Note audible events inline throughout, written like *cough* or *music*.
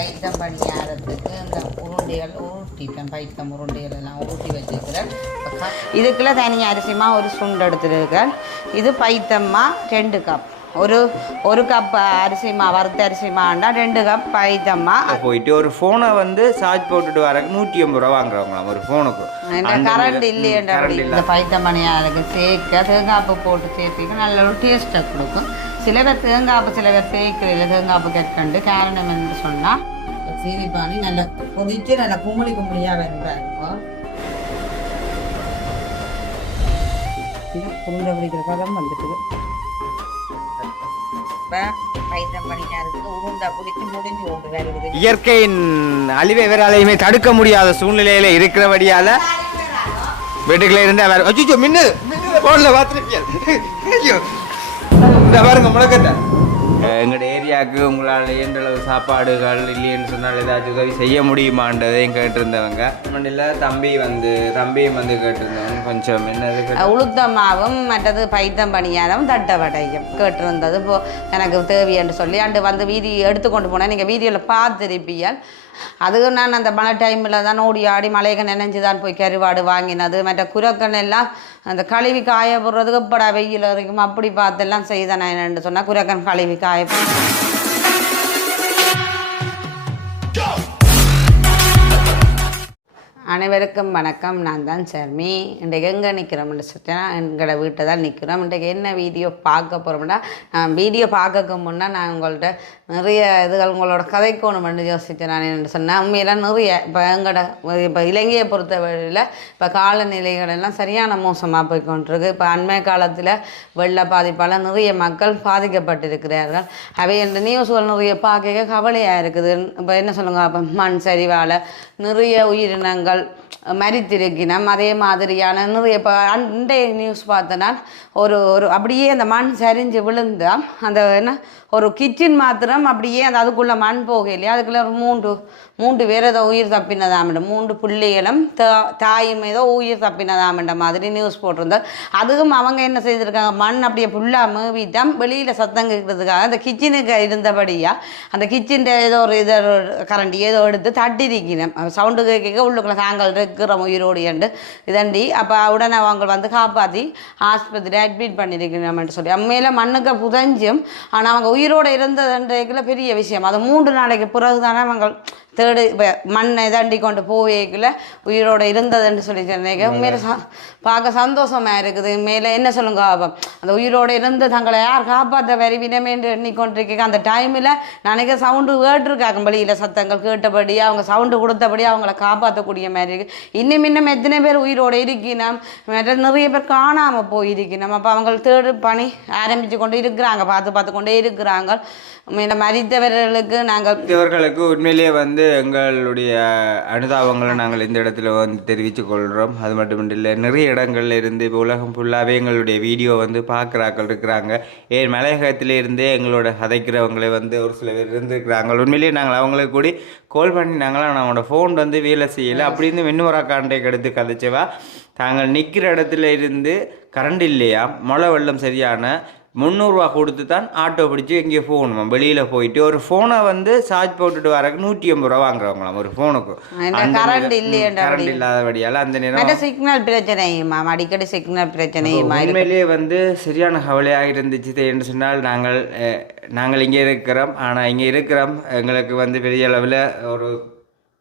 பைத்தம் பணியாரத்துக்கு இந்த உருண்டைகள் உருட்டிட்டேன் பைத்தம் உருண்டைகள் எல்லாம் உருட்டி வச்சிருக்கிறேன். இதுக்குள்ள தனி அரிசிமா ஒரு சுண்டு எடுத்துருக்கேன். இது பைத்தம்மா ரெண்டு கப் ஒரு ஒரு கப் அரிசிமா வறுத்த அரிசிமாண்டா ரெண்டு கப் பைத்தம்மா. போயிட்டு ஒரு ஃபோனை வந்து சார்ஜ் போட்டுட்டு வரக்கு நூற்றி ஐம்பது ரூபா வாங்குறவங்களாம் ஒரு ஃபோனுக்கு கரண்ட் இல்லையன்ற இந்த பைத்தம் பணியாருக்கு சேர்க்க தேங்காய்ப்பு போட்டு சேர்த்திக்க நல்ல ஒரு டேஸ்ட்டை கொடுக்கும். சில பேர் தேங்காய்ப்பு சில பேர் சேர்க்கல தேங்காய்ப்பு கற்கண்டு காரணம் என்று சொன்னால் சீனி பானி நல்ல கொதிச்சு நல்ல கும்பலி கும்பலியாக வெந்தாருக்கும் இது கும்பிட பிடிக்கிற பதம் இப்போ வருவது இயற்கையின் அழிவை எவராலையுமே தடுக்க முடியாத சூழ்நிலையில இருக்கிறபடியால வீட்டுக்குள்ள இருந்தா வேற அச்சோ மின்னு போன்ல பார்த்துருப்பியா? இந்த பாருங்க முழக்கத்தை. எங்களோட ஏரியாவுக்கு உங்களால் இயன்றளவு சாப்பாடுகள் இல்லைன்னு சொன்னால் ஏதாச்சும் உதவி செய்ய முடியுமான்றதையும் கேட்டிருந்தவங்க. இல்லை தம்பி வந்து தம்பியும் வந்து கேட்டிருந்தவங்க. கொஞ்சம் என்னது உளுத்த மாவும் மற்றது பைத்தம் பணியாரம் தட்டை வடையும் கேட்டிருந்தது இப்போ எனக்கு தேவை என்று சொல்லி அண்டு வந்து வீதி எடுத்துக்கொண்டு போனேன். நீங்கள் வீடியோவில் பார்த்துருப்பியால் அதுக்கு நான் அந்த மழை டைமில் தான் ஓடி ஆடி மலையை நினைஞ்சு தான் போய் கருவாடு வாங்கினது மற்ற குரக்கன் எல்லாம் அந்த கழுவி காய போடுறதுக்கு எப்படா வெயில் வரைக்கும் அப்படி பார்த்தெல்லாம் செய்தேன் நான் என்னென்னு சொன்னால் குரக்கன் கழுவி காய அனைவருக்கும் வணக்கம். நான் தான் சர்மி. இன்றைக்கு எங்கே நிற்கிறோம்னு சொன்னா எங்களோட வீட்டை தான் நிற்கிறோம் இன்றைக்கு என்ன வீடியோ பார்க்க போகிறோம்னா நான் வீடியோ பார்க்கக்கு முன்னே நான் உங்கள்கிட்ட நிறைய இதுகள் உங்களோட கதைக்கோணும்னு யோசித்தேன் நான் என்ன சொன்னேன் உண்மையெல்லாம் நிறைய. இப்போ எங்களோட இப்போ இலங்கையை பொறுத்த வழியில் இப்போ காலநிலைகள் எல்லாம் சரியான மோசமாக போய் கொண்டிருக்கு. இப்போ அண்மை காலத்தில் வெள்ள பாதிப்பால் நிறைய மக்கள் பாதிக்கப்பட்டிருக்கிறார்கள். அவை இந்த நியூஸ்கள் நிறைய பார்க்க கவலையாக இருக்குது. இப்போ என்ன சொல்லுங்கள் அப்போ மண் சரிவால் நிறைய உயிரினங்கள் uh, மறித்திருக்கினம் அதே மாதிரியான நிறைய இப்போ அண்டைய நியூஸ் பார்த்தேன்னா ஒரு ஒரு அப்படியே அந்த மண் சரிஞ்சு விழுந்தா அந்த என்ன ஒரு கிச்சன் மாத்திரம் அப்படியே அந்த அதுக்குள்ளே மண் போகலையே அதுக்குள்ள ஒரு மூன்று மூன்று பேர் ஏதோ உயிர் தப்பினதாமிட மூன்று பிள்ளைகளும் தா- தாயும் ஏதோ உயிர் தப்பினதாமின்ற மாதிரி நியூஸ் போட்டிருந்தார். அதுவும் அவங்க என்ன செய்திருக்காங்க மண் அப்படியே ஃபுல்லாக மூவிட்டான் வெளியில் சத்தம் கேட்கறதுக்காக அந்த கிச்சனுக்கு இருந்தபடியாக அந்த கிச்சன் ஏதோ ஒரு இதை கரண்டி ஏதோ எடுத்து தட்டிருக்கணும் சவுண்டு கேட்க உள்ளுக்குள்ள தாங்கள் இருக்கிறோம் உயிரோடு என்று. இதண்டி அப்போ உடனே அவங்க வந்து காப்பாற்றி ஆஸ்பத்திரி அட்மிட் பண்ணியிருக்கணும்னு சொல்லி. அம்மையில் மண்ணுக்கு புதஞ்சும். ஆனால் அவங்க உயிரோடு இருந்ததுன்றதுல பெரிய விஷயம். அது மூன்று நாளைக்கு பிறகு தானே அவங்க தேடு இப்போ மண்ணை தாண்டி கொண்டு போவேக்குள்ள உயிரோடு இருந்ததுன்னு சொல்லி சொன்னீங்க. உண்மையில பார்க்க சந்தோஷமா இருக்குது. மேலே என்ன சொல்லுங்க அப்ப அந்த உயிரோடு இருந்து தங்களை யார் காப்பாற்ற வருவினமே என்று எண்ணிக்கொண்டிருக்க அந்த டைமில் நினைக்க சவுண்டு கேட்டிருக்காங்க. வெளியில் சத்தங்கள் கேட்டபடி அவங்க சவுண்டு கொடுத்தபடி அவங்கள காப்பாற்றக்கூடிய மாதிரி இருக்கு. இன்னும் இன்னும் எத்தனை பேர் உயிரோடு இருக்கணும் நிறைய பேர் காணாமல் போயிருக்கணும் அப்போ அவங்க தேடு பணி ஆரம்பித்து கொண்டு இருக்கிறாங்க. பார்த்து பார்த்து கொண்டே இருக்கிறாங்க. மறித்தவர்களுக்கு நாங்கள் இவர்களுக்கு உண்மையிலேயே வந்து எங்களுடைய அனுதாபங்களை நாங்கள் இந்த இடத்துல வந்து தெரிவித்துக் கொள்கிறோம். அது மட்டும் இல்லை நிறைய இடங்கள்ல இருந்து இப்போ உலகம் ஃபுல்லாகவே எங்களுடைய வீடியோ வந்து பார்க்குறாக்கள் இருக்கிறாங்க. ஏன் மலையகத்திலே இருந்தே எங்களோட கதைக்கிறவங்களை வந்து ஒரு சில பேர் இருந்திருக்கிறாங்க. உண்மையிலேயே நாங்கள் அவங்களுக்கு கூடி கால் பண்ணினாங்களா ஆனால் அவங்களோட ஃபோன் வந்து வேலை செய்யலை. அப்படின்னு வெண்ணுவரா கான்டேக் எடுத்து கதைச்சவா? தாங்கள் நிற்கிற இடத்துல இருந்து கரண்ட் இல்லையா? மழை வெள்ளம் சரியான முந்நூறுரூவா கொடுத்து தான் ஆட்டோ பிடிச்சி எங்கேயோ போகணுமா வெளியில் போயிட்டு. ஒரு ஃபோனை வந்து சார்ஜ் போட்டுட்டு வரக்கு நூற்றி ஐம்பது ரூபா வாங்குறவங்களாம் ஒரு ஃபோனுக்கு current இல்லையேன்றபடி. கரண்ட் இல்லாதபடியால் அந்த நேரம் சிக்னல் பிரச்சனையுமா? அடிக்கடி சிக்னல் பிரச்சனையுமா? உண்மையிலேயே வந்து சரியான கவலையாக இருந்துச்சு என்று சொன்னால் நாங்கள் நாங்கள் இங்கே இருக்கிறோம். ஆனால் இங்கே இருக்கிறோம். எங்களுக்கு வந்து பெரிய அளவில் ஒரு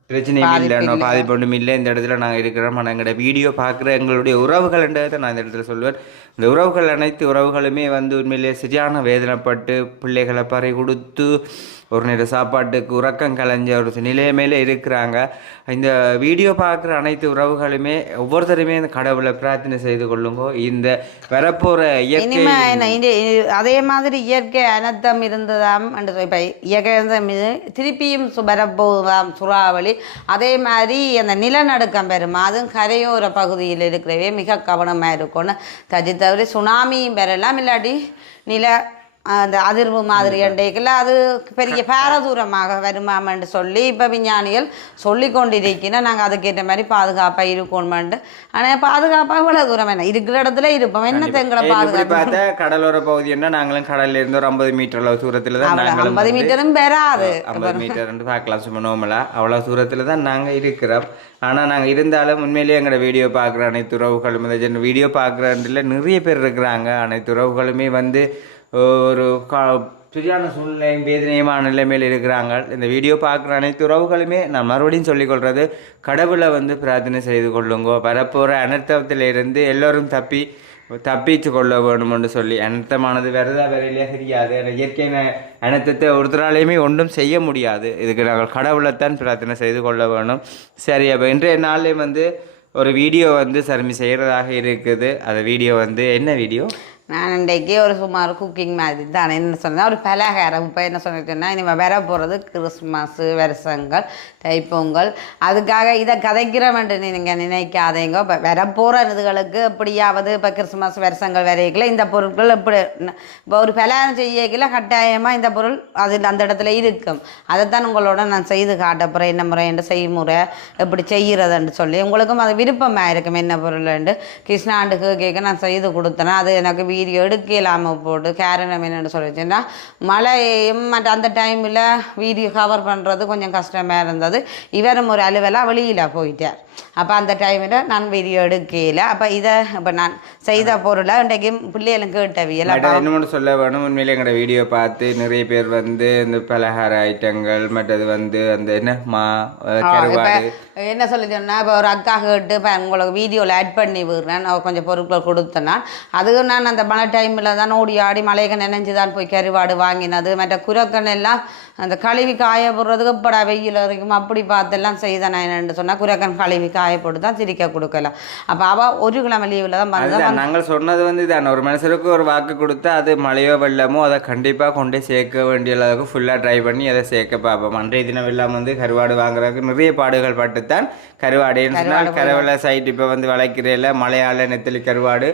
பிரச்சனையும் இல்லை பாதிப்பு ஒன்றும் இல்லை. இந்த இடத்துல நாங்கள் இருக்கிறோம். ஆனால் எங்களோட வீடியோ பார்க்குற எங்களுடைய உறவுகள்ன்றதை நான் இந்த இடத்துல சொல்லுவேன் இந்த உறவுகள் அனைத்து உறவுகளுமே வந்து உண்மையிலேயே சரியான வேதனைப்பட்டு பிள்ளைகளை பறை கொடுத்து ஒரு நேர சாப்பாட்டுக்கு உறக்கம் கலைஞ்ச ஒரு நிலைமையில் இருக்கிறாங்க. இந்த வீடியோ பார்க்குற அனைத்து உறவுகளுமே ஒவ்வொருத்தருமே இந்த கடவுளை பிரார்த்தனை செய்து கொள்ளுங்க. இந்த வரப்போகிற இயற்கை அதே மாதிரி இயற்கை அனர்த்தம் இருந்ததாம் என்று இப்போ இயற்கை திருப்பியும் சு- வரப்போகுதாம் அதே மாதிரி அந்த நிலநடுக்கம் பெறுமா. அதுவும் கரையோர பகுதியில் இருக்கிறவே மிக கவனமாக இருக்கும்னு தஜி தவிர சுனாமியும் பெறலாம். இல்லாட்டி நில அந்த அதிர்வு மாதிரி அண்டைக்குள்ள அது பெரிய பாரதூரமாக வருமாமன்னு சொல்லி இப்போ விஞ்ஞானிகள் சொல்லி கொண்டிருக்கிறோம் நாங்கள் அதுக்கேற்ற மாதிரி பாதுகாப்பாக இருக்கணுமெண்டு ஆனால் பாதுகாப்பாக இவ்வளோ தூரம் என்ன? இருக்கிற இடத்துல இருப்போம். என்ன இப்படி பாதுகாப்பு கடலோர பகுதின்னா நாங்களும் கடல்ல இருந்து ஒரு ஐம்பது மீட்டர் அளவு தூரத்துல தான் நாங்களும் ஐம்பது மீட்டரும் பெறாது. ஐம்பது மீட்டர் பார்க்கலாம். சும்மா நோமலா அவ்வளோ தூரத்தில் தான் நாங்கள் இருக்கிறோம். ஆனால் நாங்கள் இருந்தாலும் உண்மையிலேயே எங்களோட வீடியோ பார்க்குற அனைத்து உறவுகளும் இந்த வீடியோ பார்க்குறதுல நிறைய பேர் இருக்கிறாங்க. அனைத்து உறவுகளுமே வந்து ஒரு கா சரியான சூழ்நிலையும் வேதனையமான நிலைமையில் இருக்கிறாங்க. இந்த வீடியோ பார்க்குற அனைத்து உறவுகளுமே நான் மறுபடியும் சொல்லிக்கொள்கிறது கடவுளை வந்து பிரார்த்தனை செய்து கொள்ளுங்கோ. வரப்போகிற அனர்த்தத்திலிருந்து எல்லோரும் தப்பி தப்பிச்சு கொள்ள வேணும்னு சொல்லி அனர்த்தமானது விரதா வரையிலே தெரியாது. இயற்கையான அனர்த்தத்தை ஒருத்தராலையுமே ஒன்றும் செய்ய முடியாது. இதுக்கு நாங்கள் கடவுளைத்தான் பிரார்த்தனை செய்து கொள்ள வேணும். சரி அப்போ இன்றைய நாளிலே வந்து ஒரு வீடியோ வந்து சர்மி செய்கிறதாக இருக்குது. அந்த வீடியோ வந்து என்ன வீடியோ நான் இன்றைக்கு ஒரு சுமார் குக்கிங் மாதிரி தான் என்ன சொன்னேன்? ஒரு பலகாரம். இப்போ என்ன சொல்லிட்டேன்னா இனிமேல் வர போகிறது கிறிஸ்மஸ் வருஷங்கள் தைப்பொங்கல். அதுக்காக இதை கதைக்கிறோம்னு நீங்கள் நினைக்காதீங்க. இப்போ வர போகிற இதுகளுக்கு எப்படியாவது இப்போ கிறிஸ்மஸ் வருஷங்கள் வரைக்கல இந்த பொருட்கள் எப்படி இப்போ ஒரு பலகாரம் செய்யக்கல கட்டாயமாக இந்த பொருள் அது அந்த இடத்துல இருக்கும். அதைத்தான் உங்களோட நான் செய்து காட்ட போகிறேன் என்ன முறை என்ற செய்முறை எப்படி செய்கிறதுன்னு சொல்லி உங்களுக்கும் அது விருப்பமாக இருக்கும் என்ன பொருள்ண்டு கிருஷ்ணாண்டுக்கு கேட்க நான் செய்து கொடுத்தேன்னா அது எனக்கு வீடியோ எடுக்க இல்லாமல் போட்டு காரணம் என்னென்னு சொல்லிச்சுன்னா மழையும் மற்ற அந்த டைமில் வீடியோ கவர் பண்ணுறது கொஞ்சம் கஷ்டமாக இருந்தது. இவரும் ஒரு அலுவலாக வெளியில் போயிட்டார். அப்போ அந்த டைமில் நான் வீடியோ எடுக்கல. அப்போ இதை இப்போ நான் செய்த பொருளை இன்றைக்கு பிள்ளைகளும் கேட்டவியல். இன்னொன்று சொல்ல வேணும். உண்மையிலே எங்களோட வீடியோ பார்த்து நிறைய பேர் வந்து இந்த பலகார ஐட்டங்கள் மற்றது வந்து அந்த என்ன மா என்ன சொல்லி சொன்னா இப்போ ஒரு அக்கா கேட்டு இப்போ உங்களுக்கு வீடியோவில் ஆட் பண்ணி விடுறேன். நான் கொஞ்சம் பொருட்கள் கொடுத்தேன்னா அதுவும் நான் அந்த மழை டைமில் தான் ஓடி ஆடி மலைக நினைஞ்சு தான் போய் கருவாடு வாங்கினது. மற்ற குரக்கன் எல்லாம் அந்த கழுவி காய போடுறதுக்கு இப்படா வெயில் வரைக்கும் அப்படி பார்த்தெல்லாம் செய்தேன் நான் என்னன்னு சொன்னால் குரக்கன் கழுவி காய போட்டு தான் சிரிக்க கொடுக்கலாம் அப்போ அவள் ஒரு கிழமை லீவில் தான் அதுதான் நாங்கள் சொன்னது வந்து இதான் ஒரு மனுஷருக்கு ஒரு வாக்கு கொடுத்தா அது மழையோ வெள்ளமோ அதை கண்டிப்பாக கொண்டு சேர்க்க வேண்டிய அளவுக்கு ஃபுல்லாக ட்ரை பண்ணி அதை சேர்க்க பார்ப்போம் அன்றைய தினம் வெள்ளம் வந்து கருவாடு வாங்குறதுக்கு நிறைய பாடுகள் பட்டுத்தான் கருவாடுன்னு சொன்னால் கருவலை சைட் இப்போ வந்து வளைக்கிறேல மலையாள நெத்தலி கருவாடு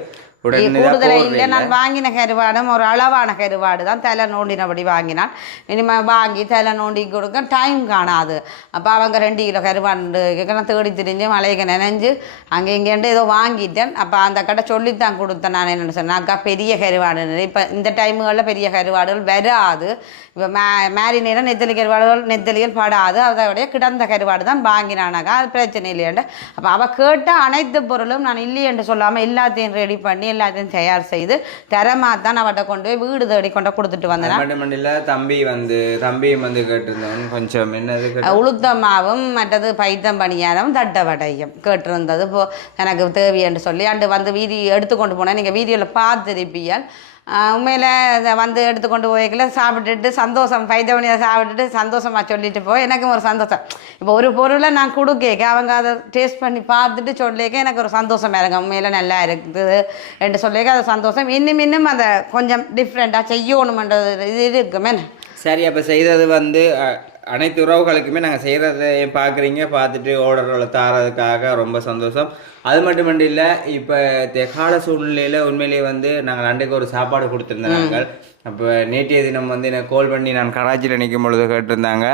கூடுதலை இல்லை நான் வாங்கின கருவாடும் ஒரு அளவான கருவாடு தான் தலை நோண்டினபடி வாங்கினான். இனிமேல் வாங்கி தலை நோண்டி கொடுக்க டைம் காணாது. அப்போ அவங்க ரெண்டு கிலோ கருவாண்டு நான் தேடி திரிஞ்சு மலைக்கு நினைஞ்சு அங்கே இங்கேண்டு ஏதோ வாங்கிட்டேன். அப்போ அந்த கடை சொல்லித்தான் கொடுத்தேன். நான் என்னென்னு சொன்னேன் அக்கா பெரிய கருவாடு. இப்போ இந்த டைமுகளில் பெரிய கருவாடுகள் வராது. இப்போ மே மேரி நேரம் நெத்தலி கருவாடுகள் நெத்தலிகள் படாது. அதோடைய கிடந்த கருவாடு தான் வாங்கினானாக்கா அது பிரச்சனை இல்லையாண்டு. அப்போ அவள் கேட்ட அனைத்து பொருளும் நான் இல்லை என்று சொல்லாமல் எல்லாத்தையும் ரெடி பண்ணி எல்லாத்தையும் தயார் செய்து தரமாக தான் அவட்ட கொண்டு போய் வீடு தேடி கொண்டு கொடுத்துட்டு வந்தேன் தம்பி வந்து தம்பியும் வந்து கேட்டிருந்தவன் கொஞ்சம் என்னது உளுத்தமாவும் மற்றது பைத்தம் பணியாரம் தட்ட வடையும் கேட்டிருந்தது. இப்போ எனக்கு தேவை என்று சொல்லி அண்டு வந்து வீதி எடுத்துக்கொண்டு போனேன். நீங்கள் வீடியோவில் பார்த்துருப்பீர்கள். உண்மையில் வந்து எடுத்துக்கொண்டு போய்க்கல. சாப்பிட்டுட்டு சந்தோஷம் பைத்தவனியை சாப்பிட்டுட்டு சந்தோஷமாக சொல்லிட்டு போய் எனக்கும் ஒரு சந்தோஷம். இப்போ ஒரு பொருளை நான் கொடுக்க அவங்க அதை டேஸ்ட் பண்ணி பார்த்துட்டு சொல்லிக்க எனக்கு ஒரு சந்தோஷமாக இருக்கு உண்மையில் நல்லா இருக்குது என்று சொல்லிக்க அது சந்தோஷம். இன்னும் இன்னும் அதை கொஞ்சம் டிஃப்ரெண்ட்டாக செய்யணுமென்றது இது இருக்குமே. சரி அப்போ செய்தது வந்து அனைத்து உறவுகளுக்குமே நாங்கள் செய்கிறத பார்க்குறீங்க பார்த்துட்டு ஆர்டர்களை தாரதுக்காக ரொம்ப சந்தோஷம். அது மட்டும் இல்லை இப்போ கால சூழ்நிலையில் உண்மையிலேயே வந்து நாங்கள் அன்றைக்கு ஒரு சாப்பாடு கொடுத்துருந்தோம் நாங்கள் அப்போ நேற்றைய தினம் வந்து எனக்கு கால் பண்ணி நான் கராச்சியில் நிற்கும் பொழுது கேட்டிருந்தாங்க.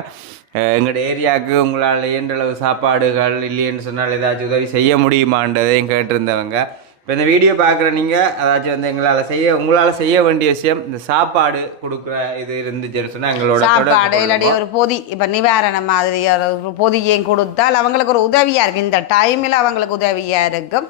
எங்களோட ஏரியாவுக்கு உங்களால் இயன்றளவு சாப்பாடுகள் இல்லைன்னு சொன்னால் ஏதாச்சும் உதவி செய்ய முடியுமான்றதையும் கேட்டிருந்தவங்க. இப்போ இந்த வீடியோ பார்க்குற நீங்கள் அதாச்சும் வந்து எங்களால் செய்ய உங்களால் செய்ய வேண்டிய விஷயம் இந்த சாப்பாடு கொடுக்குற இது இருந்துச்சுன்னு சொன்னால் எங்களோட சாப்பாடு இல்லாட்டி. ஒரு பொதி இப்போ நிவாரணம் மாதிரி ஒரு பொதியையும் கொடுத்தால் அவங்களுக்கு ஒரு உதவியாக இருக்கும் இந்த டைமில் அவங்களுக்கு உதவியாக இருக்கும்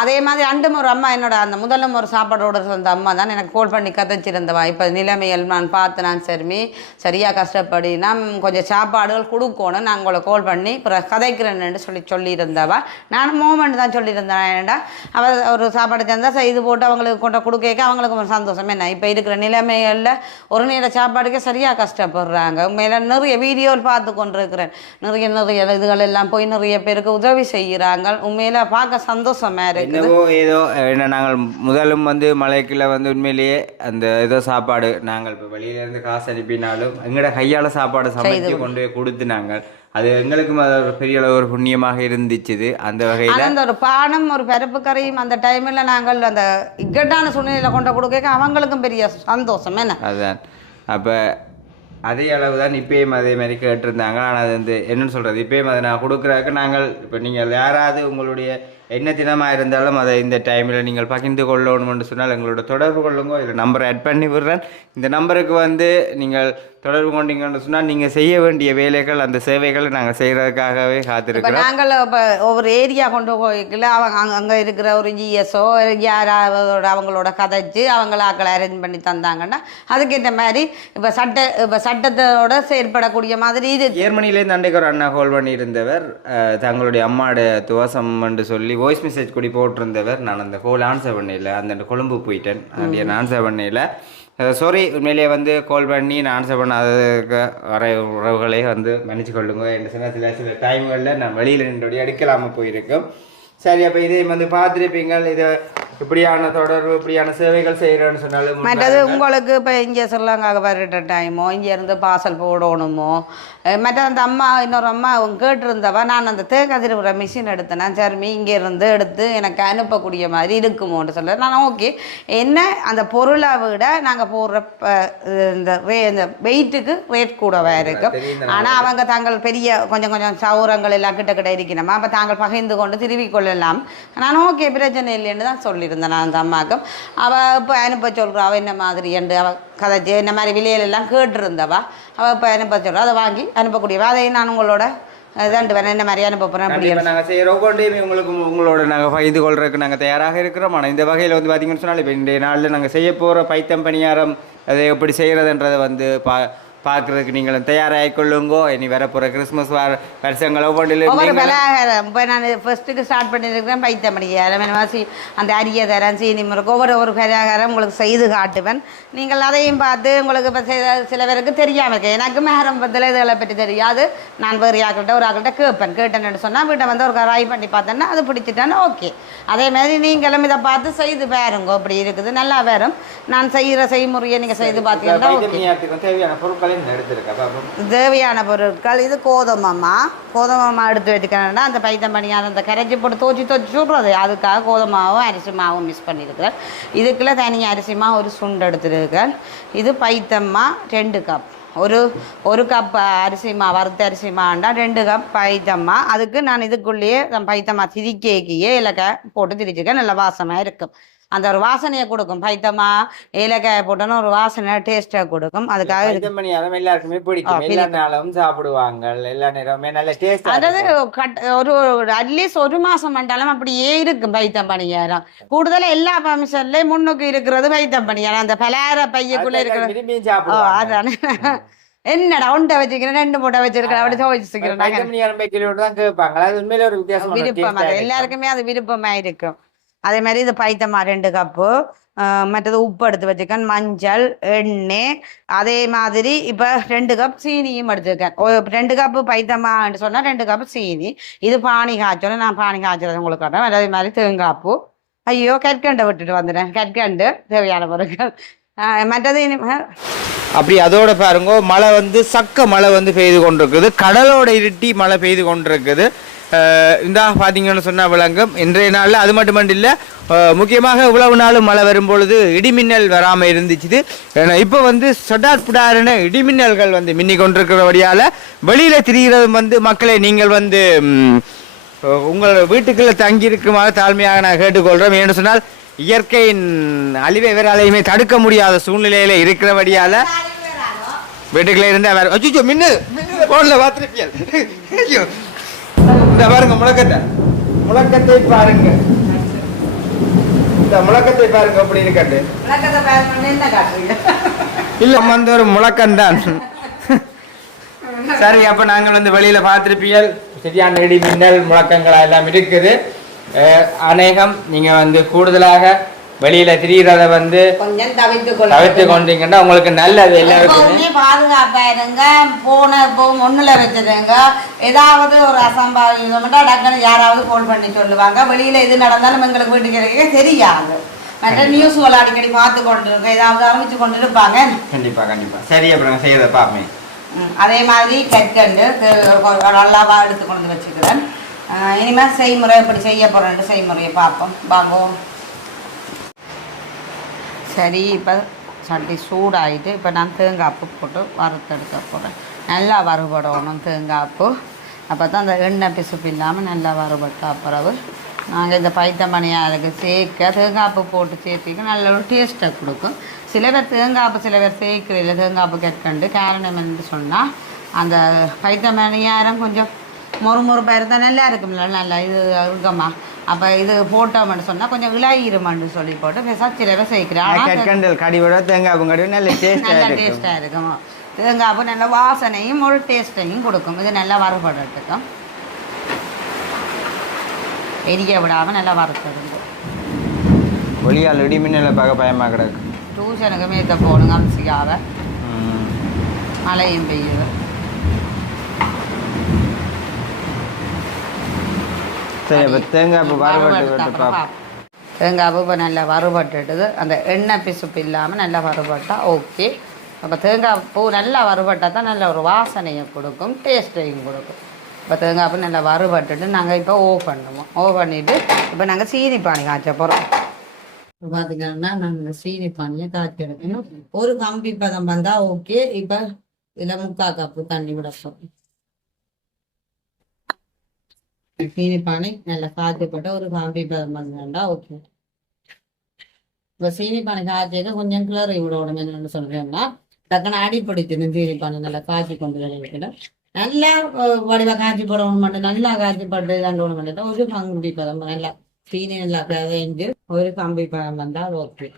அதே மாதிரி அண்டும் ஒரு அம்மா என்னோட அந்த முதலும் ஒரு சாப்பாடோட அந்த அம்மா தான் எனக்கு கோல் பண்ணி கதைச்சிருந்தவா. இப்போ நிலைமைகள் நான் பார்த்து நான் சரிமி சரியாக கஷ்டப்படினா நான் கொஞ்சம் சாப்பாடுகள் கொடுக்கணும் நான் உங்களை கோல் பண்ணி அப்புறம் கதைக்கிறேன்னு சொல்லி சொல்லியிருந்தவா. நான் மூமெண்ட் தான் சொல்லியிருந்தேன் ஏன்டா? அவள் ஒரு சாப்பாடு தந்தால் செய்து போட்டு அவங்களுக்கு கொண்டு கொடுக்க அவங்களுக்கு ஒரு சந்தோஷம். என்ன இப்போ இருக்கிற நிலைமைகளில் ஒரு நேர சாப்பாடுக்கே சரியாக கஷ்டப்படுறாங்க. மேலே நிறைய வீடியோவில் பார்த்து கொண்டிருக்கிறேன். நிறைய நிறைய இதுகள் எல்லாம் போய் நிறைய பேருக்கு உதவி செய்கிறாங்க. உண்மையில் பார்க்க சந்தோஷம் இருக்குது என்னவோ ஏதோ என்ன நாங்கள் முதலும் வந்து மலைக்குள்ள வந்து உண்மையிலேயே அந்த ஏதோ சாப்பாடு நாங்கள் இப்போ வெளியில இருந்து காசு அனுப்பினாலும் எங்களோட கையால சாப்பாடு சமைச்சு கொண்டு. போய் கொடுத்து நாங்கள். அது எங்களுக்கும் அது ஒரு பெரிய அளவு ஒரு புண்ணியமாக இருந்துச்சு அந்த வகையில அந்த ஒரு பானம் ஒரு பருப்பு கறியும் அந்த டைமில் நாங்கள் அந்த இக்கட்டான சூழ்நிலையில் கொண்டு கொடுக்க அவங்களுக்கும் பெரிய சந்தோஷம் என்ன? அதான். அப்போ அதே அளவு தான் இப்பயும் அதே மாதிரி கேட்டிருந்தாங்க. ஆனால் அது வந்து என்னன்னு சொல்கிறது இப்பயும் அதை நான் கொடுக்குறதுக்கு நாங்கள் இப்போ நீங்கள் யாராவது உங்களுடைய என்ன தினமாக இருந்தாலும் அதை இந்த டைமில் நீங்கள் பகிர்ந்து கொள்ளணும்னு சொன்னால் எங்களோட தொடர்பு கொள்ளுங்க இதில் நம்பரை ஆட் பண்ணி விடுறேன். இந்த நம்பருக்கு வந்து நீங்கள் தொடர்பு கொண்டீங்கன்னு சொன்னால் நீங்கள் செய்ய வேண்டிய வேலைகள் அந்த சேவைகளை நாங்கள் செய்கிறதுக்காகவே காத்திருக்கிறோம். நாங்கள் இப்போ ஒவ்வொரு ஏரியா கொண்டு போய்க்கல அவங்க அங்கே இருக்கிற ஒரு ஜிஎஸ்ஓ யாராவதோட அவங்களோட கதைச்சு அவங்கள ஆக்களை அரேஞ்ச் பண்ணி தந்தாங்கன்னா அதுக்கேற்ற மாதிரி இப்போ சட்ட இப்போ சட்டத்தோட செயல்படக்கூடிய மாதிரி இது. ஜெர்மனிலேருந்து அன்றைக்கு ஒரு அண்ணா கால் பண்ணியிருந்தவர் தங்களுடைய அம்மாவோட துவசம் என்று சொல்லி வாய்ஸ் மெசேஜ் கூடி போட்டிருந்தவர். நான் அந்த கோல் ஆன்சர் பண்ணல. அந்த கொழும்பு போயிட்டேன். அந்த ஆன்சர் பண்ணல. சாரி உண்மையிலேயே வந்து கால் பண்ணி நான் ஆன்சர் பண்ணாததுக்கு வர உறவுகளே வந்து மன்னிச்சு கொள்ளுங்க. என்ன சொன்னால் சில சில டைம்களில் நான் வெளியில் நின்றபடி எடுக்கலாமல் போயிருக்கோம். சரி அப்போ இதை வந்து பார்த்துருப்பீங்க இதை இப்படியான தொடர்பு இப்படியான சேவைகள் செய்கிறேன்னு சொன்னாலும் மற்றது உங்களுக்கு இப்போ இங்கே ஸ்ரீலங்காவுக்கு வருகிற டைமோ இங்கே இருந்து பார்சல் போடணுமோ? மற்ற அந்த அம்மா இன்னொரு அம்மா அவங்க கேட்டிருந்தவ நான் அந்த தேக்கதிருவுற மிஷின் எடுத்தேன். சரி இங்கே இருந்து எடுத்து எனக்கு அனுப்பக்கூடிய மாதிரி இருக்குமோன்னு சொல்ல நான் ஓகே என்ன? அந்த பொருளை விட நாங்கள் போடுற இந்த ரே இந்த வெயிட்டுக்கு ரேட் கூடவா இருக்கும் ஆனால் அவங்க தாங்கள் பெரிய கொஞ்சம் கொஞ்சம் சௌரங்கள் எல்லாம் கிட்ட கிட்ட இருக்கணுமா. அப்போ தாங்கள் பகிர்ந்து கொண்டு திருவி கொள்ளலாம். நான் ஓகே பிரச்சனை இல்லைன்னு தான் சொல்லியிருந்தேன் நான் அந்த அம்மாக்கும் அவள் இப்போ அனுப்ப சொல்கிறா அவள் என்ன மாதிரி என்று அவள் கதைச்சு என்ன மாதிரி விலையிலெல்லாம் கேட்டிருந்தவா? அவள் இப்போ அனுப்ப சொல்கிறா அதை வாங்கி அனுப்பக்கூடியவா? அதை நான் உங்களோட இதாண்டு வேணும் என்ன மாதிரி அனுப்ப போகிறேன் அப்படி கண்டிப்பாக நாங்கள் செய்கிற ஒவ்வொன்றையுமே உங்களுக்கு உங்களோட நாங்கள் பகிர்ந்து கொள்றதுக்கு நாங்கள் தயாராக இருக்கிறோம். ஆனால் இந்த வகையில் வந்து பார்த்தீங்கன்னு சொன்னால் இப்போ இன்றைய நாளில் நாங்கள் செய்ய போகிற பைத்தம் பணியாரம் அதை எப்படி செய்கிறதுன்றதை வந்து பா பார்க்குறதுக்கு நீங்களும் தயாராகி கொள்ளுங்கோ இனி வரப்போகிற கிறிஸ்மஸ் வார வருஷங்கள் ஒவ்வொன்றிலும் நீங்கள் பலகாரம். இப்போ நான் ஃபர்ஸ்ட்டுக்கு ஸ்டார்ட் பண்ணியிருக்கிறேன் பைத்தமணி வாசி அந்த அரிய தரேன் சீனி முறுக்கு ஒவ்வொரு ஒரு பலகாரம் உங்களுக்கு செய்து காட்டுவேன். நீங்கள் அதையும் பார்த்து உங்களுக்கு இப்போ சில பேருக்கு தெரியாமல் இருக்கு எனக்கு ஆரம்பத்தில் இதுகளை பற்றி தெரியாது. நான் வேறு யாக்கிட்ட ஒரு ஆக்கிட்ட கேட்பேன். கேட்டேன்னு சொன்னால் வீட்டை வந்து ஒரு ட்ரை பண்ணி பார்த்தேன்னா அது பிடிச்சிட்டேன்னா ஓகே. அதே மாதிரி நீங்களும் இதை பார்த்து செய்து பாருங்க. அப்படி இருக்குது நல்லா வரும். நான் செய்கிற செய்முறையை நீங்கள் செய்து பார்த்தீங்கன்னா ஓகே. தேவையான அப்போ தேவையான பொருட்கள் இது கோதுமம்மா. கோதுமம்மா எடுத்து வச்சுக்கணும்னா அந்த பைத்தம் பணியாரம் அந்த கரைச்சி போட்டு தோச்சி தோச்சி சுடுறது. அதுக்காக கோதுமாவும் அரிசி மாவும் மிஸ் பண்ணியிருக்கிறேன் இதுக்குள்ளே தனி அரிசி மா ஒரு சுண்டு எடுத்துருக்கேன். இது பைத்தம்மா ரெண்டு கப் ஒரு ஒரு கப் அரிசிமா வறுத்த அரிசி மாண்டா ரெண்டு கப் பைத்தம்மா. அதுக்கு நான் இதுக்குள்ளேயே பைத்தம்மா திரிக்கேக்கியே இலக்கை போட்டு திரிச்சிருக்கேன். நல்ல வாசமாக இருக்கும். அந்த ஒரு வாசனையை கொடுக்கும். பைத்தம்மா ஏலக்காயை போட்டோன்னா ஒரு வாசனை டேஸ்ட்டாக கொடுக்கும். அதுக்காக பைத்தம் பணியாரம் எல்லாருக்குமே பிடிக்கும். எல்லா நாளும் சாப்பிடுவாங்க. எல்லா நேரமே நல்ல டேஸ்ட் அதாவது கட் ஒரு அட்லீஸ்ட் ஒரு மாசம் மண்டாலும் அப்படியே இருக்கும் பைத்தம் பணியாரம். கூடுதலா எல்லா ஃபங்க்ஷன்லயும் முன்னுக்கு இருக்கிறது பைத்தம் பணியாரம். அந்த பலார பையக்குள்ள இருக்கிற விரும்பியும் ஓ சாப்பிடுவாங்க. அதானே. *laughs* என்னடா ஒன்றை வச்சுக்கிறேன் ரெண்டு மூட்டை வச்சிருக்கிறேன் அப்படி பைத்தம் தான் கேட்பாங்க. அது உண்மையில ஒரு வித்தியாசமான விருப்பம். எல்லாருக்குமே அது விருப்பமா இருக்கும் அதே மாதிரி இது பைத்தம்மா ரெண்டு கப்பு மற்றது உப்பு எடுத்து வச்சுக்கேன் மஞ்சள் எண்ணெய். அதே மாதிரி இப்போ ரெண்டு கப் சீனியும் எடுத்துருக்கேன். ரெண்டு கப்பு பைத்தம்மான்னு சொன்னால் ரெண்டு கப்பு சீனி. இது பானி காய்ச்சோன்னு நான் பானி காய்ச்சறது உங்களுக்கு காட்டுறேன். அதே மாதிரி தேங்காய் ஐயோ கற்கண்டை விட்டுட்டு வந்துடுறேன் கற்கண்டு தேவையான பொருட்கள். ஆஹ் மற்றது இனி அப்படி அதோட பாருங்க மழை வந்து சக்க மழை வந்து பெய்து கொண்டிருக்குது. கடலோட இருட்டி மழை பெய்து கொண்டிருக்குது. அஹ் இந்த பார்த்தீங்கன்னு சொன்னால் விளங்கும். இன்றைய நாளில் அது மட்டுமன்று முக்கியமாக இவ்வளவு நாளும் மழை வரும்பொழுது இடிமின்னல் வராமல் இருந்துச்சு ஏன்னா இப்போ வந்து சொடாட் புடாருன்னு இடிமின்னல்கள் வந்து மின்னி கொண்டிருக்கிறபடியால் வெளியில் திரிகிறதும் வந்து மக்களை நீங்கள் வந்து உங்கள் வீட்டுக்குள்ளே தங்கியிருக்குமாறு தாழ்மையாக நான் கேட்டுக்கொள்கிறோம் ஏன்னு சொன்னால் இயற்கையின் அழிவை எவராலையுமே தடுக்க முடியாத சூழ்நிலையில் இருக்கிறபடியால் வீட்டுக்குள்ளே இருந்தால் வேறு அச்சுச்சோ மின்னு ஃபோனில் பார்த்துருப்பியல். ஐயோ. இந்த பாருங்க முழக்கத்தை. முழக்கத்தை பாருங்க. இந்த முழக்கத்தை பாருங்க அப்படி இருக்கட்டு இல்ல வந்து ஒரு முழக்கம்தான். சரி அப்ப நாங்கள் வந்து வெளியில பார்த்திருப்பீர்கள். சரியான இடி மின்னல் முழக்கங்களா எல்லாம் இருக்குது. அநேகம் நீங்க வந்து கூடுதலாக வெளியில திரியிறத வந்து கொஞ்சம் தவிர்த்து தவிர்த்து கொண்டீங்கன்னா உங்களுக்கு நல்லது எல்லாருக்குமே. பாதுகாப்பா இருங்க. போன எப்பவும் ஒண்ணுல வச்சிருங்க. ஏதாவது ஒரு அசம்பாவிதம் டக்குன்னு யாராவது ஃபோன் பண்ணி சொல்லுவாங்க. வெளியில எது நடந்தாலும் எங்களுக்கு வீட்டுக்கு இருக்க தெரியாது. மற்ற நியூஸ்களை அடிக்கடி பார்த்து கொண்டு இருக்க ஏதாவது அறிவிச்சு கொண்டு இருப்பாங்க கண்டிப்பா கண்டிப்பா. சரி அப்புறம் செய்யறத பாப்பேன் ம், அதே மாதிரி கற்கண்டு நல்லாவா எடுத்து கொண்டு வச்சுக்கிறேன். இனிமேல் செய்முறை எப்படி செய்ய போறேன்னு செய்முறையை பார்ப்போம். வாங்குவோம். சரி இப்போ சட்டி சூடாயிட்டு இப்போ நான் தேங்காய்ப்பு போட்டு வறுத்தெடுக்க போகிறேன் நல்லா வறுபடணும் தேங்காய்ப்பு அப்போ தான் அந்த எண்ணெய் பிசுப்பு இல்லாமல் நல்லா வறுபட்ட பிறகு நாங்கள் இந்த பைத்தமணியாக அதுக்கு சேர்க்க தேங்காய்ப்பு போட்டு சேர்த்திக்க நல்ல ஒரு டேஸ்ட்டை கொடுக்கும் சில பேர் தேங்காய்ப்பு சில பேர் சேர்க்கிறதில்ல தேங்காய்ப்பு கற்கண்டு காரணம் என்று சொன்னால் அந்த பைத்தமணியாரம் கொஞ்சம் மொறுமொறுப்பாக இருந்தால் நல்லா இருக்கும்ல நல்லா இது இருக்குமா அப்போ இது போட்டோம்னு சொன்னால் கொஞ்சம் இலாயிருமான்னு சொல்லி போட்டு பேச சில பேர் சேர்க்கிறேன் கற்கண்டல் கடியோட தேங்காய் கடி நல்ல டேஸ்டா *laughs* நல்ல டேஸ்ட்டாக இருக்கும். தேங்காய்ப்பு நல்ல வாசனையும் ஒரு டேஸ்ட்டையும் கொடுக்கும். இது நல்லா வறுபடட்டுக்கும் எரிய விடாமல் நல்லா வறுத்தடுங்க ஒளியால் இடிமின்னல பார்க்க பயமா கிடக்கு. டியூஷனுக்கு மேத்த போகணுங்க அம்சிக்காவை. மழையும் பெய்யுது. சரி அப்ப தேங்காய் இப்போ வறுபட்டு. தேங்காய் பூ இப்போ நல்லா வறுபட்டுடுது அந்த எண்ணெய் பிசுப்பு இல்லாமல் நல்லா வறுபட்டா ஓகே. அப்போ தேங்காய் பூ நல்லா வறுபட்டால் தான் நல்ல ஒரு வாசனையை கொடுக்கும் டேஸ்ட்டையும் கொடுக்கும். இப்போ தேங்காய் பூ நல்லா வறுபட்டுட்டு நாங்கள் இப்போ ஓ பண்ணுவோம். ஓ பண்ணிவிட்டு இப்போ நாங்கள் சீனி பானி காய்ச்ச போகிறோம் இப்போ பார்த்தீங்கன்னா நாங்கள் சீனி பானியை காய்ச்சி எடுக்கணும். ஒரு கம்பி பதம் வந்தால் ஓகே. இப்போ இதில் முக்கால் கப்பு தண்ணி விடப்போம் சீனி சீனிப்பானை நல்லா காய்ச்சப்பட்ட ஒரு காம்பி பதம் பண்ணா ஓகே இப்போ சீனிப்பானை பானை கொஞ்சம் கிளறி விடணும் என்னன்னு சொல்றேன்னா டக்குன்னு அடி பிடிக்கணும் சீனி நல்லா காய்ச்சி கொண்டு வரணும் நல்லா அஹ், வடிவா காய்ச்சி போடணும் மட்டும் நல்லா காய்ச்சி போட்டு கண்டு பண்ணிட்டா ஒரு காம்பி பதம் நல்லா சீனி நல்லா கதைஞ்சு ஒரு காம்பி பதம் வந்தால் ஓகே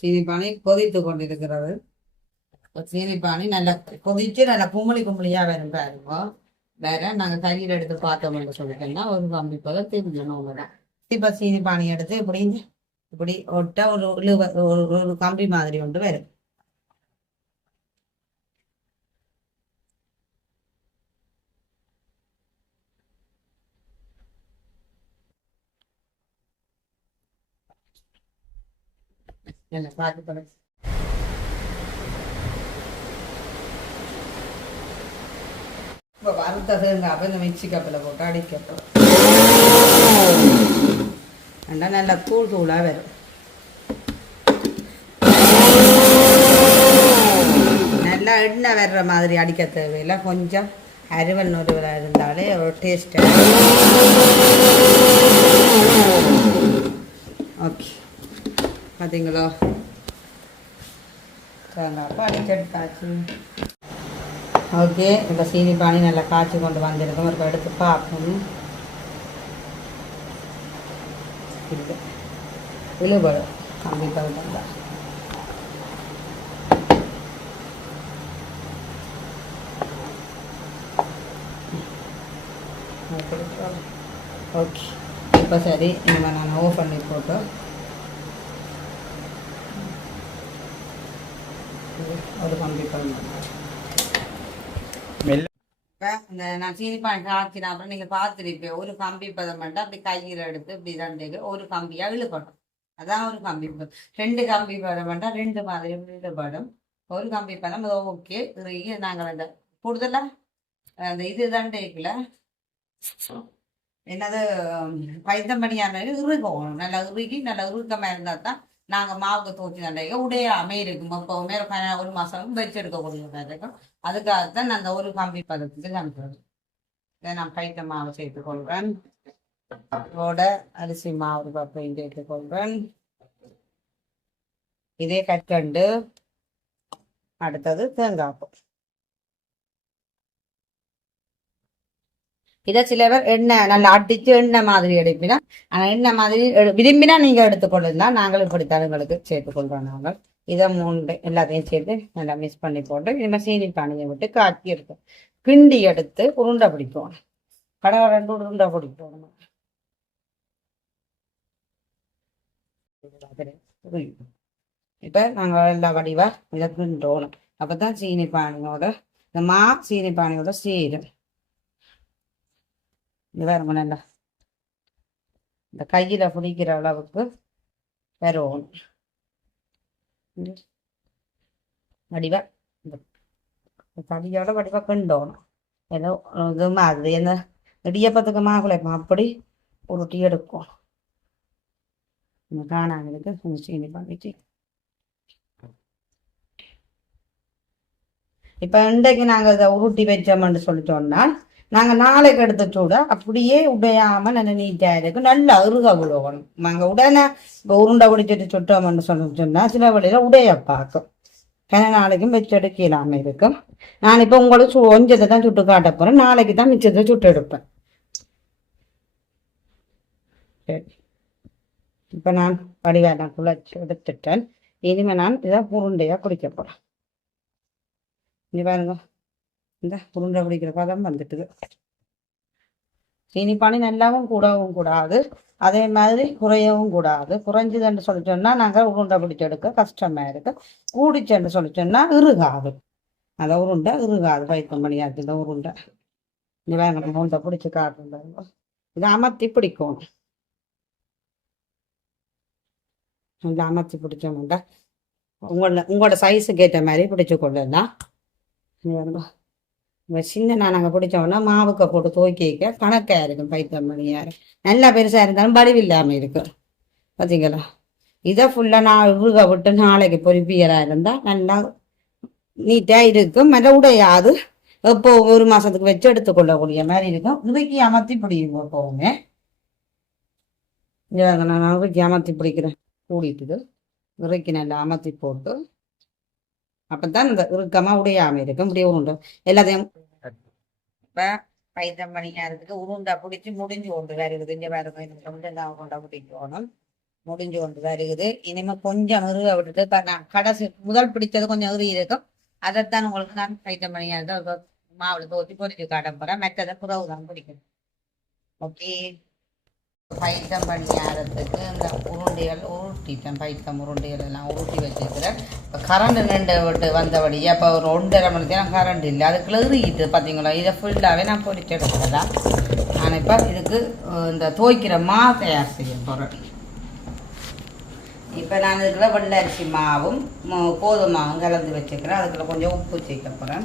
சீனிப்பானை கொதித்து கொண்டிருக்கிறது. சீனிப்பானை நல்லா கொதிச்சு நல்லா கும்பலி கும்பலியா வரும் பாருங்க. வேற நாங்க கையில் எடுத்து பார்த்தோம்னு சொல்லிட்டோம்னா ஒரு கம்பி போல தெரிஞ்சணும் தான் இப்ப சீனிப்பானை எடுத்து இப்படி இப்படி ஒட்ட ஒரு ஒரு ஒரு கம்பி மாதிரி ஒன்று வரும். என்ன பார்த்து பண்ணு இப்போ வறுத்த தேங்காய் இந்த மிக்சி கப்பில் போட்டு அடிக்கப்போம் நல்லா நல்லா தூள் தூளாக வரும் நல்லா எண்ணெய் வர்ற மாதிரி அடிக்க தேவையில்லை கொஞ்சம் அருவல் நொறுவலாக இருந்தாலே ஒரு டேஸ்ட்டாக ஓகே பார்த்தீங்களா தேங்காய் பால் எடுத்தாச்சு ஓகே இப்போ சீனி பானி நல்லா காய்ச்சி கொண்டு வந்திருக்கோம். ஒரு எடுத்து பார்ப்போம். இருக்கு இழுபடும் கம்பி பகுதி ஓகே இப்போ சரி இனிமேல் நான் ஓஃப் பண்ணி போட்டோம் ஒரு கம்பிப்பதம் இப்போ இந்த நான் சீனி பானை அப்புறம் நீங்கள் பார்த்துருப்பேன் ஒரு கம்பி பதம் மட்டும் அப்படி கையில் எடுத்து இப்படி ரெண்டு ஒரு கம்பியாக இழுக்கணும் அதான் ஒரு கம்பி பதம் ரெண்டு கம்பி பதம் மட்டும் ரெண்டு மாதிரி இழுபடும் ஒரு கம்பி பதம் ஓகே நாங்கள் அந்த கூடுதலாக அந்த இது தண்டைக்குள்ள என்னது பைத்தம்பணியான இறுகும் நல்லா இறுகி நல்லா இறுக்கமாக இருந்தால் தான் நாங்கள் மாவுக்கு தூக்கி தண்டைக்கு உடையாமே இருக்கும் எப்போவுமே ஒரு ப- ஒரு மாதம் வச்செடுக்கக்கூடிய மாதிரி இருக்கும் அதுக்காகத்தான் நான் அந்த ஒரு கம்பி பதத்துக்கு காமிக்கிறது இதை நான் பைத்த மாவு சேர்த்து கொள்றேன். அதோட அரிசி மாவு பப்பையும் சேர்த்துக் கொள்றேன். இதே கற்கண்டு அடுத்தது தேங்காய் இதை சில பேர் எண்ணெய் நல்லா அடிச்சு எண்ணெய் மாதிரி எடுப்பினா ஆனால் எண்ணெய் மாதிரி விரும்பினா நீங்க எடுத்துக்கொள்ளலாம் நாங்களும் இப்படித்தான் எங்களுக்கு சேர்த்துக்கொள்றோம் நாங்கள். இதை மூன்று எல்லாத்தையும் சேர்த்து நல்லா மிக்ஸ் பண்ணி போட்டு இனிமேல் சீனி பானியை விட்டு காய்ச்சி எடுத்தோம் கிண்டி எடுத்து உருண்டை பிடிப்போம். கடை ரெண்டு உருண்டை பிடிப்போம். இப்போ நாங்கள் எல்லா வடிவா இதை கிண்டோணும் அப்போ தான் சீனி பானியோட இந்த மா சீனி பானியோட சீரும் இது வேற நல்லா. இந்த கையில் பிடிக்கிற அளவுக்கு வரும். வடிவா. இந்த படியோட வடிவா கிண்டோணும் ஏதோ இது மாதிரி. என்ன இடியப்பத்துக்கு மாகுலைப்போம் அப்படி உருட்டி எடுக்கும். இந்த காணாங்களுக்கு சீனி பண்ணிட்டு இப்போ இன்றைக்கு நாங்கள் இதை உருட்டி வச்சோம்னு சொல்லிட்டோம்னா நாங்கள் நாளைக்கு எடுத்து சூட அப்படியே உடையாமல் நல்லா நீட்டாக இருக்கும் நல்லா அருக விழுவணும் நாங்கள் உடனே இப்போ உருண்டை பிடிச்சிட்டு சுட்டோம்னு சொல்லி சொன்னால் சில வழியில் உடைய பார்க்கும். ஏன்னா நாளைக்கும் வச்சு எடுக்கலாம இருக்கும் நான் இப்போ உங்களுக்கு சு கொஞ்சத்தை தான் சுட்டு காட்ட போகிறேன் நாளைக்கு தான் மிச்சத்தை சுட்டு எடுப்பேன். சரி. இப்போ நான் வடிவேலை குழச்சி எடுத்துட்டேன். இனிமேல் நான் இதை உருண்டையாக குடிக்க போகிறேன் இங்க பாருங்க. இந்த உருண்டை பிடிக்கிற பதம் வந்துட்டுது. சீனி நல்லாவும் கூடவும் கூடாது. அதே மாதிரி குறையவும் கூடாது. குறைஞ்சதுன்னு சொல்லி சொன்னா நாங்கள் உருண்டை பிடிச்சி எடுக்க கஷ்டமா இருக்கு. கூடிச்சுன்னு சொல்லி சொன்னா இறுகாது. அந்த உருண்டை இறுகாது. வைக்கம் பண்ணியாச்சு இந்த உருண்டை. இங்க பாருங்க உருண்டை பிடிச்சி காட்டுறது இதை அமர்த்தி பிடிக்கும். இந்த அமர்த்தி பிடிச்சோம்னா உங்களோட உங்களோட சைஸுக்கு ஏற்ற மாதிரி பிடிச்சி கொள்ளலாம் இங்க சின்ன நான் நாங்கள் உடனே மாவுக்க போட்டு துவைக்க கணக்காக இருக்கும் பைத்தம் மணியார் நல்லா பெருசாக இருந்தாலும் வடிவில்லாமல் இருக்கும். பார்த்தீங்களா இதை ஃபுல்லாக நான் உருக விட்டு நாளைக்கு பொறுப்பியலாக இருந்தால் நல்லா நீட்டாக இருக்கும். நல்ல உடையாது. எப்போ ஒரு மாதத்துக்கு வச்சு எடுத்துக்கொள்ளக்கூடிய மாதிரி இருக்கும். உதுக்கி அமர்த்தி பிடிக்கும் எப்போவுமே நான் உதுக்கி அமர்த்தி பிடிக்கிறேன். கூடிட்டுது. இறுக்கி நல்லா அமர்த்தி போட்டு அப்பதான் இந்த இறுக்கமா உடையாம இருக்கும் இப்படியே உருண்டும் எல்லாத்தையும் இப்ப பைத்தம் மணியாரத்துக்கு உருண்டை பிடிச்சி முடிஞ்சு கொண்டு வருகுது. இங்க பாருங்க இந்த உருண்டை நான் உருண்டை பிடிக்கணும் முடிஞ்சு கொண்டு வருகுது. இனிமே கொஞ்சம் இறுக விட்டுட்டு நான் கடைசி முதல் பிடிச்சது கொஞ்சம் இறுகி இருக்கும். அதைத்தான் உங்களுக்கு நான் பைத்தம் மணியாரத்தை மாவுல தோத்தி பொறிச்சு காட்ட போறேன். மற்றதை புறவு தான் பிடிக்கணும். ஓகே. பைத்தம் பணியாரத்துக்கு இந்த உருண்டைகள் உருட்டிட்டேன் பைத்தம் உருண்டைகள் எல்லாம் உருட்டி வச்சுருக்கிறேன். இப்போ கரண்ட் நின்று விட்டு வந்தபடியே இப்போ ஒரு ஒன்றரை மணி நேரம் கரண்ட் இல்லை. அது கிளறிக்கிட்டு பார்த்தீங்களா இதை ஃபுல்லாகவே நான் பொறிச்சு எடுக்கிறதா? நான் இப்போ இதுக்கு இந்த துவைக்கிற மா தயார் செய்ய போகிறேன் இப்போ நான் இதுக்குள்ள வெள்ளரிசி மாவும் கோதுமாவும் கலந்து வச்சுக்கிறேன் அதுக்குள்ள கொஞ்சம் உப்பு சேர்க்க போகிறேன்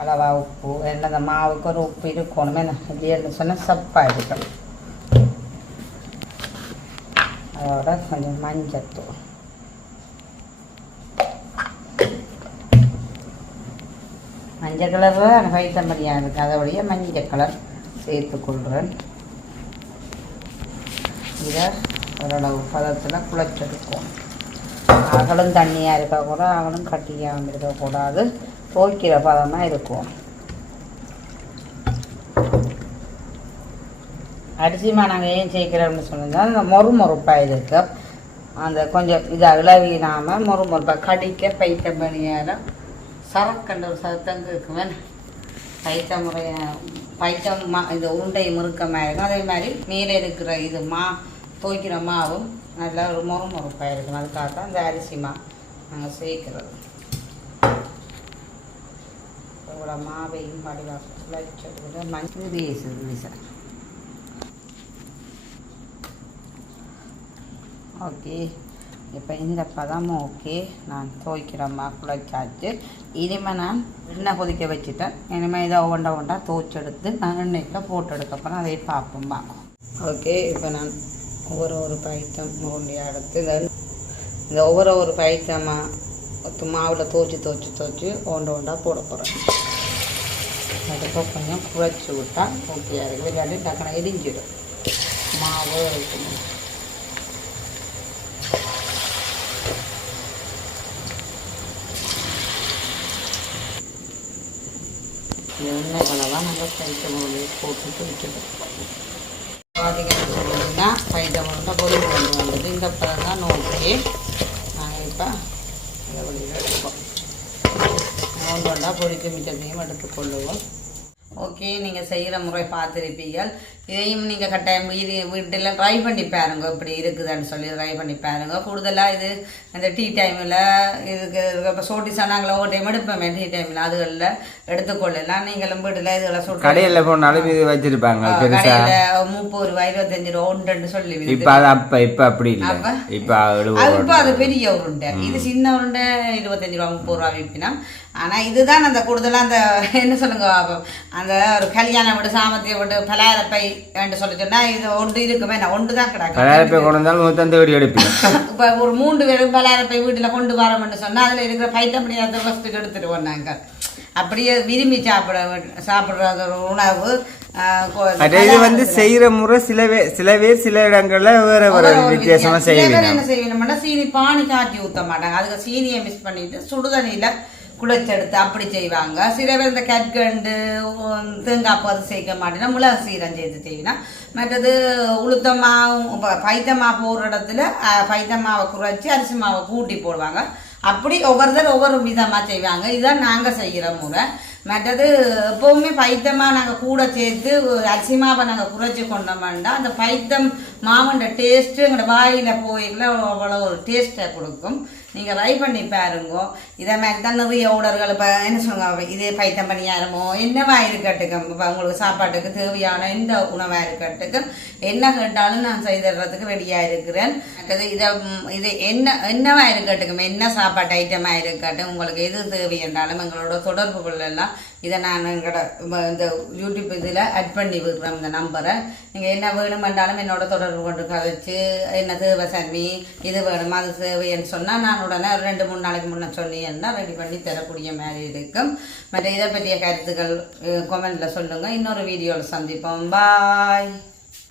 அளவா உப்பு என்ன அந்த மாவுக்கு ஒரு உப்பு இருக்கணும் என்ன இல்லைன்னு சொன்னால் சப்பாக இருக்கும் அதோட கொஞ்சம் மஞ்சத்தூள் மஞ்சள் கலரில் வைத்தம்படியாக இருக்குது அதோடைய மஞ்சள் கலர் சேர்த்துக்கொள்கிறேன் இதை ஓரளவு பதத்தில் குழச்செடுக்கும் அகலும் தண்ணியாக இருக்கக்கூடாது அகலும் கட்டியாக இருக்கக்கூடாது துவைக்கிற பதமாக இருக்கும். அரிசிமா நாங்கள் ஏன் சேர்க்கிறோம்னு சொன்னால் அந்த மொறு மொறுப்பாக இருக்கு அந்த கொஞ்சம் இதாக இளவினாமல் மொறு மொறுப்பாக கடிக்க பைத்த பணியாரம் சரக்கண்ட ஒரு சத்தங்க இருக்குமே பைத்த முறைய பைத்தம் மா இந்த உருண்டை முறுக்கமாக இருக்கும் அதே மாதிரி மேலே இருக்கிற இது மா துவைக்கிற மாவும் நல்லா ஒரு மொறு மொறுப்பாக இருக்கும் அதுக்காக தான் இந்த அரிசி மா நாங்கள் சேர்க்கிறது மாவையும் வடிவாக வச்சு மஞ்சள் ஓகே இப்போ இந்த பதம் ஓகே நான் துவைக்கிறேம்மா குழைச்சாச்சு இனிமேல் நான் எண்ணெய் கொதிக்க வச்சுட்டேன் இனிமேல் இதை ஒண்டா ஒண்டா துவைச்செடுத்து நான் எண்ணெய்க்குள்ள போட்டு எடுக்கப்புறம் அதை பார்ப்போம்மா ஓகே இப்போ நான் ஒவ்வொரு ஒரு பைத்தம் உருண்டையாக எடுத்து இந்த இந்த ஒவ்வொரு ஒரு பைத்தமாக மாவில் துவச்சி துவச்சி துவச்சி ஒண்டா ஒண்டா போட போகிறேன் அதுக்கு கொஞ்சம் குழைச்சி விட்டா ஓகே அதுக்கு இல்லாட்டி டக்குனு இடிஞ்சிடும். மாவு இருக்கணும் எண்ணெய்களெல்லாம் எண்ணெய் கலவாக போட்டு பைத்த முருளை போட்டுட்டு விட்டுட்டோம் பார்த்தீங்கன்னு சொன்னீங்கன்னா பைத்த பொருள் கொண்டு வந்தது. இந்த பழம் தான் நோக்கி நாங்கள் இப்போ இந்த வழியில் எடுப்போம் ஒன்று ஒன்றா பொரிக்க மிச்சத்தையும் எடுத்துக்கொள்ளுவோம். ஓகே நீங்கள் செய்கிற முறை பார்த்துருப்பீர்கள். இதையும் நீங்கள் கட்டாயம் வீடு வீட்டில் ட்ரை பண்ணி பாருங்க இப்படி இருக்குதுன்னு சொல்லி ட்ரை பண்ணி பாருங்க. கூடுதலாக இது அந்த டீ டைமில் இதுக்கு இப்போ சோட்டி சொன்னாங்களோ ஒரு டைம் எடுப்போமே டீ டைமில் அதுகளில் எடுத்துக்கொள்ளலாம். நீங்களும் வீட்டில் இதுகளை சுட்டு கடையில் போனாலும் இது வச்சிருப்பாங்க கடையில் முப்பது ரூபாய் இருபத்தஞ்சு ரூபா ஒன்றுன்னு சொல்லி. இப்ப அது அப்ப இப்ப அப்படி இல்ல. இப்ப அது இப்போ அது பெரிய உருண்டை இது சின்ன உருண்டை இருபத்தஞ்சு ரூபா முப்பது ரூபா விற்பினா ஆனால் இதுதான் அந்த கூடுதலாக அந்த என்ன சொல்லுங்க அந்த ஒரு கல்யாணம் விட்டு சாமத்தியம் விட்டு பலாரப்பை என்று சொல்லி இது ஒன்று இருக்குமே நான் ஒன்று தான் கிடக்கும் பலாயிரம் ரூபாய் கொண்டு வந்தாலும் நூற்றம்பது வெடி எடுப்பீங்க. இப்போ ஒரு மூன்று பேரும் பலாரப்பை வீட்டில் கொண்டு வரோம்னு சொன்னால் அதில் இருக்கிற பைத்தப்படி அந்த ஃபஸ்ட்டுக்கு எடுத்துருவோம் நாங்கள் அப்படியே விரும்பி சாப்பிட சாப்பிட்ற ஒரு உணவு இது வந்து செய்யற முறை சில பேர் சில பேர் சில இடங்கள்ல வேற வேற வித்தியாசமா செய்வீங்க. என்ன செய்வீங்கன்னா சீனி பானி காய்ச்சி ஊற்ற மாட்டாங்க. அதுக்கு சீனியை மிஸ் பண்ணிட்டு சுடுதண்ணியில குழைச்செடுத்து அப்படி செய்வாங்க. சில பேர் இந்த கற்கண்டு தேங்காய் போது செய்ய சேர்க்க மாட்டேன்னா மிளகு சீரம் சேர்த்து செய்வினா மற்றது உளுத்த மாவு ப- போடுற இடத்துல பைத்தமாவை மாவை குறைச்சி அரிசி மாவை கூட்டி போடுவாங்க. அப்படி ஒவ்வொருத்தர் ஒவ்வொரு விதமாக செய்வாங்க. இதுதான் நாங்கள் செய்கிற முறை. மற்றது எப்போவுமே பைத்தமாக நாங்கள் கூட சேர்த்து அரிசிமாவை நாங்கள் குறைச்சி கொண்டோம்னா அந்த பைத்தம் மாவுன்ற டேஸ்ட்டு எங்களோட வாயில் போயில அவ்வளோ ஒரு டேஸ்ட்டை கொடுக்கும். நீங்கள் ட்ரை பண்ணி பாருங்க. இதை மாதிரி தான் நிறைய ஆர்டர்கள் இப்போ என்ன சொல்லுவாங்க இது பைத்தம் பணியாரமோ என்னவாக இருக்கட்டுக்கும் இப்போ உங்களுக்கு சாப்பாட்டுக்கு தேவையான எந்த உணவாக இருக்கட்டுக்கும் என்ன கேட்டாலும் நான் செய்துடுறதுக்கு ரெடியாக இருக்கிறேன். மற்றது இதை இது என்ன என்னவாக இருக்கட்டுக்கும் என்ன சாப்பாட்டு ஐட்டமாக இருக்கட்டும் உங்களுக்கு எது தேவை என்றாலும் எங்களோட தொடர்பு கொள்ளலாம் இதை நான் எங்களோட இந்த யூடியூப் இதில் அட் பண்ணி விடுறேன் இந்த நம்பரை நீங்கள் என்ன வேணும் என்றாலும் என்னோட தொடர்பு கொண்டு கதைச்சு என்ன தேவை இது வேணுமா அது தேவைன்னு சொன்னால் நான் உடனே ஒரு ரெண்டு மூணு நாளைக்கு முன்னே சொன்னீங்கன்னா ரெடி பண்ணி தரக்கூடிய மாதிரி இருக்கும். மற்ற இதை பற்றிய கருத்துக்கள் கொமெண்டில் சொல்லுங்கள் இன்னொரு வீடியோவில் சந்திப்போம். பாய்